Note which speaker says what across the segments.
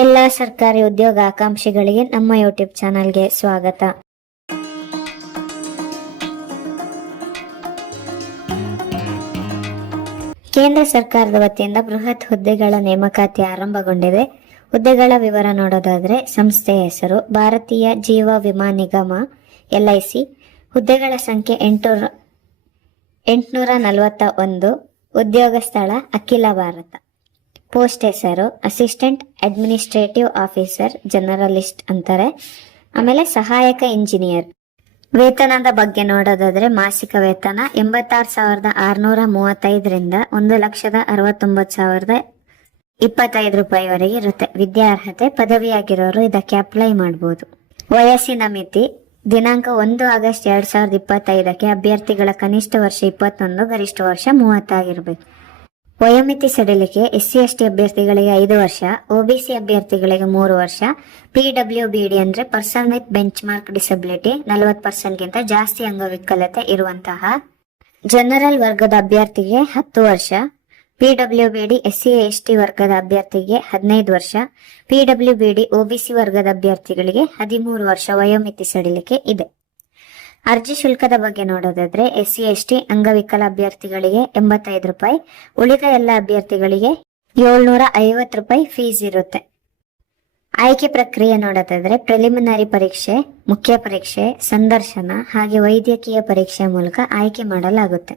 Speaker 1: ಎಲ್ಲ ಸರ್ಕಾರಿ ಉದ್ಯೋಗ ಆಕಾಂಕ್ಷಿಗಳಿಗೆ ನಮ್ಮ ಯೂಟ್ಯೂಬ್ ಚಾನಲ್ಗೆ ಸ್ವಾಗತ. ಕೇಂದ್ರ ಸರ್ಕಾರದ ವತಿಯಿಂದ ಬೃಹತ್ ಹುದ್ದೆಗಳ ನೇಮಕಾತಿ ಆರಂಭಗೊಂಡಿದೆ. ಹುದ್ದೆಗಳ ವಿವರ ನೋಡೋದಾದರೆ ಸಂಸ್ಥೆಯ ಹೆಸರು ಭಾರತೀಯ ಜೀವ ವಿಮಾ ನಿಗಮ ಎಲ್ಐಸಿ ಹುದ್ದೆಗಳ ಸಂಖ್ಯೆ ಎಂಟುನೂರ ಎಂಟುನೂರ ನಲವತ್ತ ಒಂದು ಉದ್ಯೋಗ ಸ್ಥಳ ಅಖಿಲ ಭಾರತ. ಪೋಸ್ಟ್ ಹೆಸರು ಅಸಿಸ್ಟೆಂಟ್ ಅಡ್ಮಿನಿಸ್ಟ್ರೇಟಿವ್ ಆಫೀಸರ್ ಜನರಲಿಸ್ಟ್ ಅಂತಾರೆ. ಆಮೇಲೆ ಸಹಾಯಕ ಇಂಜಿನಿಯರ್. ವೇತನದ ಬಗ್ಗೆ ನೋಡೋದಾದ್ರೆ ಮಾಸಿಕ ವೇತನ ಎಂಬತ್ತಾರು ಸಾವಿರದ ಆರ್ನೂರ ಮೂವತ್ತೈದರಿಂದ ಒಂದು ಲಕ್ಷದ ಅರವತ್ತೊಂಬತ್ತು ಸಾವಿರದ ಇಪ್ಪತ್ತೈದು ರೂಪಾಯಿವರೆಗೆ ಇರುತ್ತೆ. ವಿದ್ಯಾರ್ಹತೆ, ಪದವಿಯಾಗಿರೋರು ಇದಕ್ಕೆ ಅಪ್ಲೈ ಮಾಡಬಹುದು ವಯಸ್ಸಿನ ಮಿತಿ, ದಿನಾಂಕ ಒಂದು ಆಗಸ್ಟ್ ಎರಡ್ ಸಾವಿರದ ಇಪ್ಪತ್ತೈದಕ್ಕೆ ಅಭ್ಯರ್ಥಿಗಳ ಕನಿಷ್ಠ ವರ್ಷ ಇಪ್ಪತ್ತೊಂದು, ಗರಿಷ್ಠ ವರ್ಷ ಮೂವತ್ತಾಗಿರ್ಬೇಕು. ವಯೋಮಿತಿ ಸಡಿಲಿಕೆ ಎಸ್ಸಿ ಎಸ್ಟಿ ಅಭ್ಯರ್ಥಿಗಳಿಗೆ ಐದು ವರ್ಷ, ಒಬಿಸಿ ಅಭ್ಯರ್ಥಿಗಳಿಗೆ ಮೂರು ವರ್ಷ ಪಿಡಬ್ಲ್ಯೂ ಬಿಡಿ ಅಂದ್ರೆ person with benchmark disability ನಲವತ್ತು ಪರ್ಸೆಂಟ್ಗಿಂತ ಜಾಸ್ತಿ ಅಂಗವಿಕಲತೆ ಇರುವಂತಹ ಜನರಲ್ ವರ್ಗದ ಅಭ್ಯರ್ಥಿಗೆ ಹತ್ತು ವರ್ಷ ಪಿಡಬ್ಲ್ಯೂ ಬಿಡಿ ಎಸ್ಸಿ ಎಸ್ಟಿ ವರ್ಗದ ಅಭ್ಯರ್ಥಿಗೆ ಹದಿನೈದು ವರ್ಷ ಪಿಡಬ್ಲ್ಯೂ ಬಿಡಿ ಒಬಿಸಿ ವರ್ಗದ ಅಭ್ಯರ್ಥಿಗಳಿಗೆ ಹದಿಮೂರು ವರ್ಷ ವಯೋಮಿತಿ ಸಡಿಲಿಕೆ ಇದೆ. ಅರ್ಜಿ ಶುಲ್ಕದ ಬಗ್ಗೆ ನೋಡೋದಾದ್ರೆ ಎಸ್ಸಿ, ಎಸ್ಟಿ, ಅಂಗವಿಕಲ ಅಭ್ಯರ್ಥಿಗಳಿಗೆ ಎಂಬತ್ತೈದು ರೂಪಾಯಿ, ಉಳಿದ ಎಲ್ಲ ಅಭ್ಯರ್ಥಿಗಳಿಗೆ ಏಳ್ನೂರ ಐವತ್ತು ರೂಪಾಯಿ ಫೀಸ್ ಇರುತ್ತೆ. ಆಯ್ಕೆ ಪ್ರಕ್ರಿಯೆ ನೋಡೋದಾದ್ರೆ ಪ್ರಿಲಿಮಿನರಿ ಪರೀಕ್ಷೆ, ಮುಖ್ಯ ಪರೀಕ್ಷೆ, ಸಂದರ್ಶನ ಹಾಗೆ ವೈದ್ಯಕೀಯ ಪರೀಕ್ಷೆ ಮೂಲಕ ಆಯ್ಕೆ ಮಾಡಲಾಗುತ್ತೆ.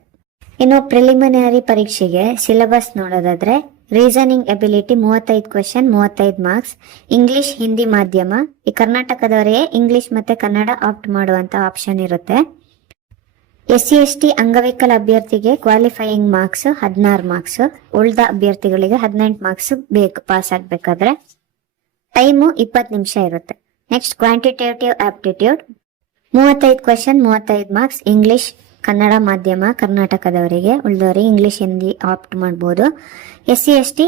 Speaker 1: ಇನ್ನು ಪ್ರಿಲಿಮಿನರಿ ಪರೀಕ್ಷೆಗೆ ಸಿಲೆಬಸ್ ನೋಡೋದಾದ್ರೆ ರೀಸನಿಂಗ್ ಎಬಿಲಿಟಿ ಮೂವತ್ತೈದು ಕ್ವೆಶನ್ ಮೂವತ್ತೈದು ಮಾರ್ಕ್ಸ್ ಇಂಗ್ಲಿಷ್ ಹಿಂದಿ ಮಾಧ್ಯಮ. ಈ ಕರ್ನಾಟಕದವರೇ ಇಂಗ್ಲಿಷ್ ಮತ್ತೆ ಕನ್ನಡ ಆಪ್ಟ್ ಮಾಡುವಂತ ಆಪ್ಷನ್ ಇರುತ್ತೆ. ಎಸ್ ಸಿ ಎಸ್ ಟಿ ಅಂಗವಿಕಲ ಅಭ್ಯರ್ಥಿಗೆ ಕ್ವಾಲಿಫೈಯಿಂಗ್ ಮಾರ್ಕ್ಸ್ ಹದಿನಾರು ಮಾರ್ಕ್ಸ್ ಉಳಿದ ಅಭ್ಯರ್ಥಿಗಳಿಗೆ ಹದಿನೆಂಟು ಮಾರ್ಕ್ಸ್ ಬೇಕು ಪಾಸ್ ಆಗ್ಬೇಕಾದ್ರೆ. ಟೈಮು ಇಪ್ಪತ್ತು ನಿಮಿಷ ಇರುತ್ತೆ. ನೆಕ್ಸ್ಟ್ ಕ್ವಾಂಟಿಟೇಟಿವ್ ಆಪ್ಟಿಟ್ಯೂಡ್ ಮೂವತ್ತೈದು ಕ್ವೆಶನ್ ಮೂವತ್ತೈದು ಮಾರ್ಕ್ಸ್ ಇಂಗ್ಲಿಷ್ ಕನ್ನಡ ಮಾಧ್ಯಮ ಕರ್ನಾಟಕದವರಿಗೆ, ಉಳಿದವರಿಗೆ ಇಂಗ್ಲಿಷ್ ಹಿಂದಿ ಆಪ್ಟ್ ಮಾಡ್ಬೋದು. ಎಸ್ ಸಿ ಎಸ್ ಟಿ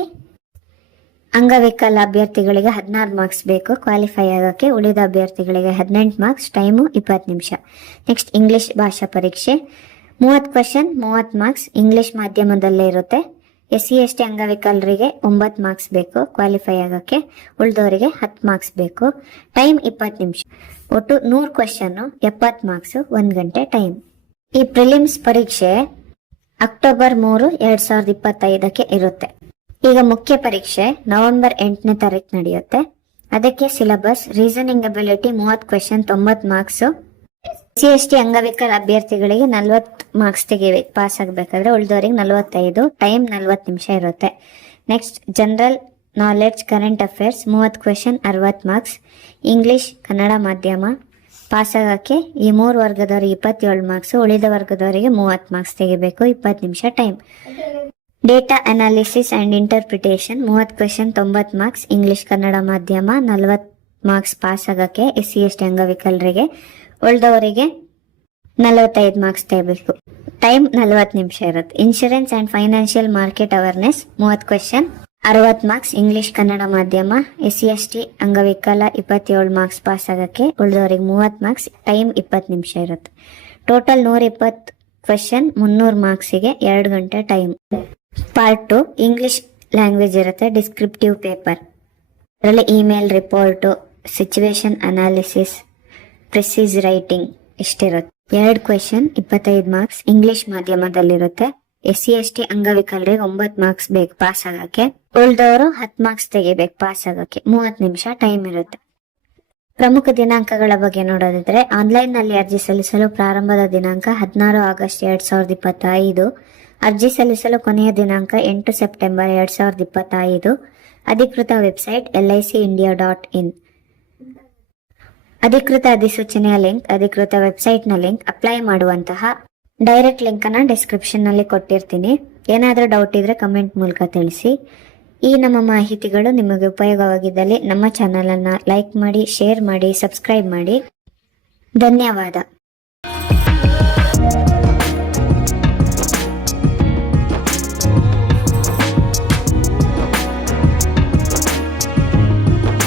Speaker 1: ಅಂಗವಿಕಲ ಅಭ್ಯರ್ಥಿಗಳಿಗೆ ಹದಿನಾರು ಮಾರ್ಕ್ಸ್ ಬೇಕು. ಕ್ವಾಲಿಫೈ ಆಗೋಕ್ಕೆ ಉಳಿದ ಅಭ್ಯರ್ಥಿಗಳಿಗೆ ಹದಿನೆಂಟು ಮಾರ್ಕ್ಸ್ ಟೈಮು ಇಪ್ಪತ್ತು ನಿಮಿಷ. ನೆಕ್ಸ್ಟ್ ಇಂಗ್ಲಿಷ್ ಭಾಷಾ ಪರೀಕ್ಷೆ. ಮೂವತ್ತು ಕ್ವಶನ್ ಮೂವತ್ತು ಮಾರ್ಕ್ಸ್ ಇಂಗ್ಲಿಷ್ ಮಾಧ್ಯಮದಲ್ಲೇ ಇರುತ್ತೆ. ಎಸ್ ಸಿ ಎಸ್ ಟಿ ಅಂಗವಿಕಲರಿಗೆ ಒಂಬತ್ತು ಮಾರ್ಕ್ಸ್ ಬೇಕು. ಕ್ವಾಲಿಫೈ ಆಗೋಕ್ಕೆ ಉಳಿದವರಿಗೆ ಹತ್ತು ಮಾರ್ಕ್ಸ್ ಬೇಕು. ಟೈಮ್ ಇಪ್ಪತ್ತು ನಿಮಿಷ. ಒಟ್ಟು ನೂರು ಕ್ವಶನ್ನು ಎಪ್ಪತ್ತು ಮಾರ್ಕ್ಸು ಒಂದು ಗಂಟೆ ಟೈಮ್ ಈ ಪ್ರಿಲಿಮ್ಸ್ ಪರೀಕ್ಷೆ ಅಕ್ಟೋಬರ್ ಮೂರು, ಎರಡ್ ಸಾವಿರದ ಇಪ್ಪತ್ತೈದಕ್ಕೆ ಇರುತ್ತೆ. ಈಗ ಮುಖ್ಯ ಪರೀಕ್ಷೆ ನವೆಂಬರ್ ಎಂಟನೇ ತಾರೀಕು ನಡೆಯುತ್ತೆ. ಅದಕ್ಕೆ ಸಿಲೆಬಸ್ ರೀಸನಿಂಗ್ ಅಬಿಲಿಟಿ ಮೂವತ್ತು ಕ್ವೆಶನ್ ತೊಂಬತ್ ಮಾರ್ಕ್ಸ್ ಸಿ ಎಸ್ ಟಿ ಅಂಗವಿಕಲ ಅಭ್ಯರ್ಥಿಗಳಿಗೆ ನಲ್ವತ್ತು ಮಾರ್ಕ್ಸ್ ತೆಗಿಬೇಕು ಪಾಸ್ ಆಗಬೇಕಾದ್ರೆ ಉಳಿದವರಿಗೆ ನಲವತ್ತೈದು ಟೈಮ್ ನಲ್ವತ್ತು ನಿಮಿಷ ಇರುತ್ತೆ. Next general knowledge current affairs ಮೂವತ್ತು ಕ್ವೆಶನ್ ಅರವತ್ತು ಮಾರ್ಕ್ಸ್ ಇಂಗ್ಲಿಷ್ ಕನ್ನಡ ಮಾಧ್ಯಮ ಪಾಸ್ ಆಗೋಕ್ಕೆ ಈ ಮೂರು ವರ್ಗದವರಿಗೆ ಇಪ್ಪತ್ತೇಳು ಮಾರ್ಕ್ಸ್ ಉಳಿದ ವರ್ಗದವರಿಗೆ ಮೂವತ್ತು ಮಾರ್ಕ್ಸ್ ತೆಗಿಬೇಕು. ಇಪ್ಪತ್ತು ನಿಮಿಷ time data analysis and interpretation ಮೂವತ್ತು ಕ್ವೆಶನ್ ತೊಂಬತ್ತು ಮಾರ್ಕ್ಸ್ ಇಂಗ್ಲಿಷ್ ಕನ್ನಡ ಮಾಧ್ಯಮ ನಲವತ್ತು marks pass S C S T ಅಂಗವಿಕಲರಿಗೆ, ಉಳಿದವರಿಗೆ ನಲವತ್ತೈದು ಮಾರ್ಕ್ಸ್ ತೆಗಿಬೇಕು. ಟೈಮ್ ನಲವತ್ತು ನಿಮಿಷ ಇರುತ್ತೆ. Insurance and financial market awareness ಮೂವತ್ತು ಕ್ವೆಶನ್ ಅರವತ್ತು ಮಾರ್ಕ್ಸ್ ಇಂಗ್ಲಿಷ್ ಕನ್ನಡ ಮಾಧ್ಯಮ, ಎಸ್ ಸಿ ಎಸ್ ಟಿ, ಅಂಗವಿಕಲ ಇಪ್ಪತ್ತೇಳು ಮಾರ್ಕ್ಸ್ ಪಾಸ್ ಆಗಕ್ಕೆ ಉಳಿದವರಿಗೆ ಮೂವತ್ತು ಮಾರ್ಕ್ಸ್ ಟೈಮ್ ಇಪ್ಪತ್ತು ನಿಮಿಷ ಇರುತ್ತೆ. ಟೋಟಲ್ ನೂರ ಇಪ್ಪತ್ತು ಕ್ವೆಶನ್ ಮುನ್ನೂರು ಮಾರ್ಕ್ಸಿಗೆ ಎರಡು ಗಂಟೆ time part two English language ಇರುತ್ತೆ ಡಿಸ್ಕ್ರಿಪ್ಟಿವ್ ಪೇಪರ್ ಅದರಲ್ಲಿ email report situation analysis precis writing ಇಷ್ಟಿರುತ್ತೆ. ಎರಡು ಕ್ವೆಶನ್ ಇಪ್ಪತ್ತೈದು ಮಾರ್ಕ್ಸ್ ಇಂಗ್ಲಿಷ್ ಮಾಧ್ಯಮದಲ್ಲಿರುತ್ತೆ. ಎಸ್ ಸಿ ಎಸ್ ಟಿ ಅಂಗವಿಕಲರಿಗೆ ಒಂಬತ್ ಮಾರ್ಕ್ಸ್ ಬೇಕು ಪಾಸ್ ಆಗಕ್ಕೆ. ಉಳಿದವರು ಹತ್ ಮಾರ್ಕ್ಸ್ ತೆಗಿಬೇಕು ಪಾಸ್ ಆಗಕ್ಕೆ. ಮೂವತ್ ನಿಮಿಷ ಟೈಮ್ ಇರುತ್ತೆ. ಪ್ರಮುಖ ದಿನಾಂಕಗಳ ಬಗ್ಗೆ ನೋಡೋದಿದ್ರೆ ಆನ್ಲೈನ್ನಲ್ಲಿ ಅರ್ಜಿ ಸಲ್ಲಿಸಲು ಪ್ರಾರಂಭದ ದಿನಾಂಕ ಹದಿನಾರು ಆಗಸ್ಟ್ ಎರಡ್ ಸಾವಿರದ ಇಪ್ಪತ್ತೈದು. ಅರ್ಜಿ ಸಲ್ಲಿಸಲು ಕೊನೆಯ ದಿನಾಂಕ ಎಂಟು ಸೆಪ್ಟೆಂಬರ್ ಎರಡ್ ಸಾವಿರದ ಇಪ್ಪತ್ತೈದು. ಅಧಿಕೃತ website L I C India dot in. ಅಧಿಕೃತ ಅಧಿಸೂಚನೆಯ ಲಿಂಕ್, ಅಧಿಕೃತ ವೆಬ್ಸೈಟ್ನ ಲಿಂಕ್, ಅಪ್ಲೈ ಮಾಡುವಂತಹ ಡೈರೆಕ್ಟ್ ಲಿಂಕ್ ಡಿಸ್ಕ್ರಿಪ್ಷನ್ನಲ್ಲಿ ಡಿಸ್ಕ್ರಿಪ್ಷನ್ನಲ್ಲಿ ಕೊಟ್ಟಿರ್ತೀನಿ. ಏನಾದರೂ ಡೌಟ್ ಇದ್ರೆ ಕಮೆಂಟ್ ಮೂಲಕ ತಿಳಿಸಿ. ಈ ನಮ್ಮ ಮಾಹಿತಿಗಳು ನಿಮಗೆ ಉಪಯೋಗವಾಗಿದ್ದಲ್ಲಿ ನಮ್ಮ ಚಾನಲನ್ನು ಲೈಕ್ ಮಾಡಿ ಶೇರ್ ಮಾಡಿ ಸಬ್ಸ್ಕ್ರೈಬ್ ಮಾಡಿ. ಧನ್ಯವಾದ.